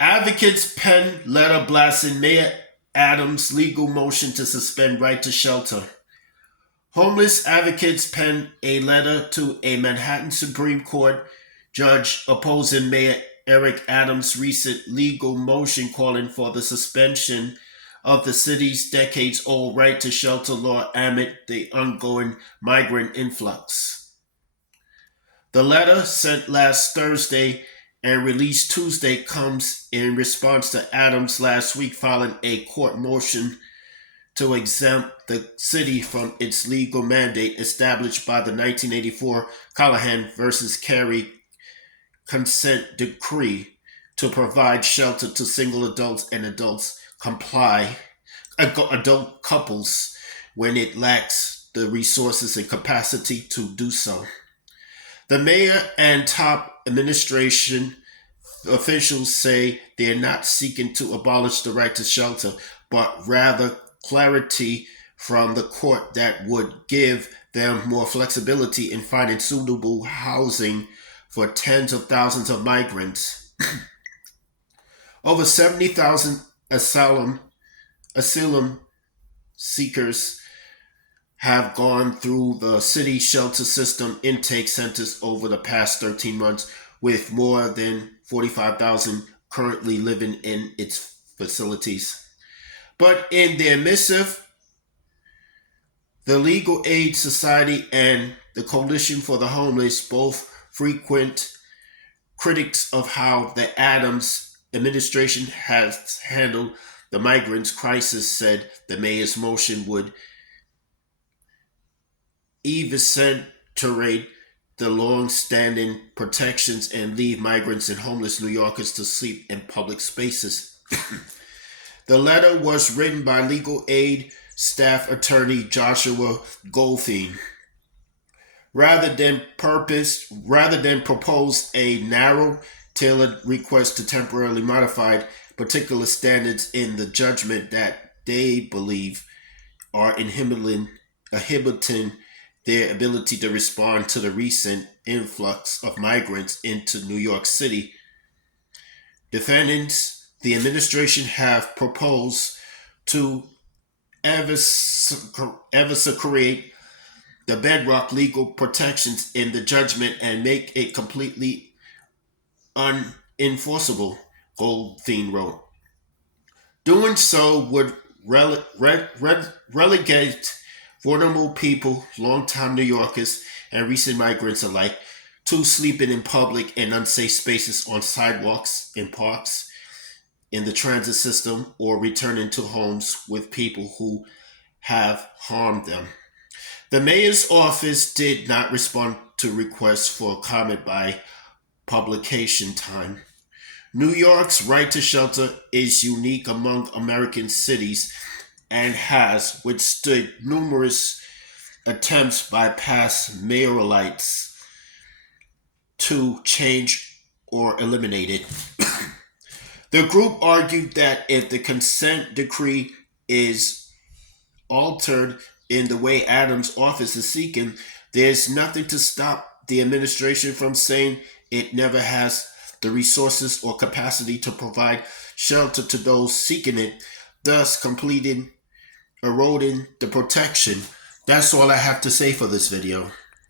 Advocates pen letter blasting Mayor Adams' legal motion to suspend right to shelter. Homeless advocates penned a letter to a Manhattan Supreme Court judge opposing Mayor Eric Adams' recent legal motion calling for the suspension of the city's decades old right to shelter law amid the ongoing migrant influx. The letter, sent last Thursday and released Tuesday, comes in response to Adams last week filing a court motion to exempt the city from its legal mandate established by the 1984 Callahan versus Carey consent decree to provide shelter to single adults and adult couples when it lacks the resources and capacity to do so. The mayor and top administration officials say they're not seeking to abolish the right to shelter, but rather clarity from the court that would give them more flexibility in finding suitable housing for tens of thousands of migrants. Over 70,000 asylum seekers have gone through the city shelter system intake centers over the past 13 months, with more than 45,000 currently living in its facilities. But in their missive, the Legal Aid Society and the Coalition for the Homeless, both frequent critics of how the Adams administration has handled the migrants crisis, said the mayor's motion would eviscerate the long-standing protections and leave migrants and homeless New Yorkers to sleep in public spaces. The letter was written by Legal Aid staff attorney Joshua Goldfein. Rather than propose a narrow, tailored request to temporarily modify particular standards in the judgment that they believe are inhibiting their ability to respond to the recent influx of migrants into New York City. Defendants, the administration have proposed to eviscerate the bedrock legal protections in the judgment and make it completely unenforceable, Goldfein wrote. Doing so would relegate vulnerable people, longtime New Yorkers, and recent migrants alike to sleeping in public and unsafe spaces on sidewalks, in parks, in the transit system, or returning to homes with people who have harmed them. The mayor's office did not respond to requests for comment by publication time. New York's right to shelter is unique among American cities and has withstood numerous attempts by past mayoralites to change or eliminate it. The group argued that if the consent decree is altered in the way Adams' office is seeking, there's nothing to stop the administration from saying it never has the resources or capacity to provide shelter to those seeking it, thus eroding the protection. That's all I have to say for this video.